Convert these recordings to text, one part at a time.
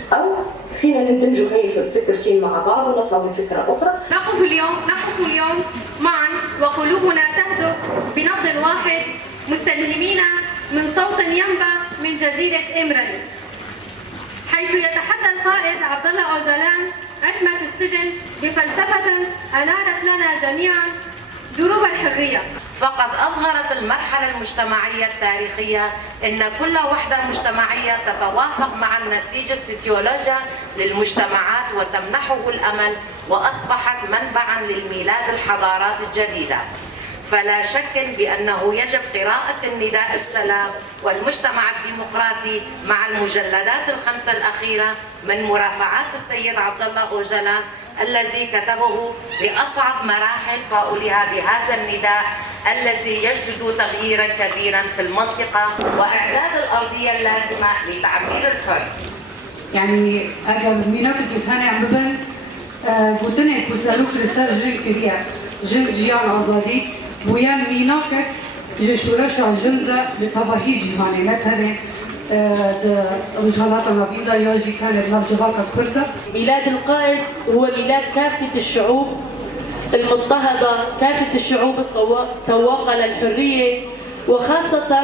أو فينا ندمجوا هي الفكرتين مع بعض ونطلع بفكرة أخرى. نقف اليوم معا وقلوبنا تهدأ بنبض واحد، مستلهمين من صوت ينبع من جزيرة إمرالي، حيث يتحدى القائد عبد الله أوجلان عتمة السجن بفلسفة أنارت لنا جميعا دروب الحرية. فقد أظهرت المرحلة المجتمعية التاريخية أن كل وحدة مجتمعية تتوافق مع النسيج السيسيولوجي للمجتمعات وتمنحه الأمل، وأصبحت منبعا للميلاد الحضارات الجديدة. فلا شك بأنه يجب قراءة النداء السلام والمجتمع الديمقراطي مع المجلدات الخمسة الأخيرة من مرافعات السيد عبد الله أوجلان الذي كتبه بأصعب مراحل فأولها بهذا النداء الذي يجسد تغييرا كبيرا في المنطقة وإعداد الأرضية اللازمة لتعبير الحر. يعني أجل ميناك كيفاني عم ببن بودني كوسالوك رسال جن كريا جن جيان عزادي ويا ميناك جشورش الجن لتبهيج معني مثلا رجالات النبيضة يجي كانت مرجبات الكردة. ميلاد القائد هو ميلاد كافة الشعوب المضطهدة، كافة الشعوب التواقة للحرية، وخاصة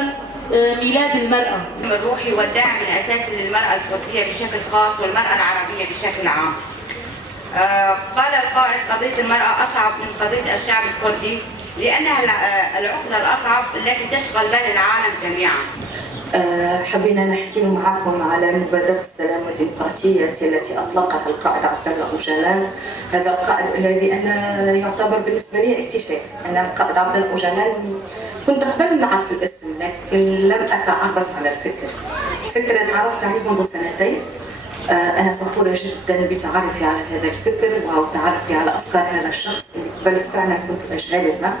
ميلاد المرأة. الروحي والداعم الأساسي للمرأة الكردية بشكل خاص والمرأة العربية بشكل عام. قال القائد قضية المرأة أصعب من قضية الشعب الكردي لأنها العقدة الأصعب التي تشغل بال العالم جميعا. حبينا نحكي معكم على مبادرة السلام والديمقراطية التي أطلقها القائد عبد الله أوجلان. هذا القائد الذي أنا يعتبر بالنسبة لي اكتشاف. أنا القائد عبد الله أوجلان كنت قبل نعرف الاسم لكن لم أتعرف على الفكر. الفكر تعرفت عليه منذ سنتين. أنا فخورة جدا بتعرفي على هذا الفكر وتعرفي على أفكار هذا الشخص اللي قبل فعلا كنت أجهلها.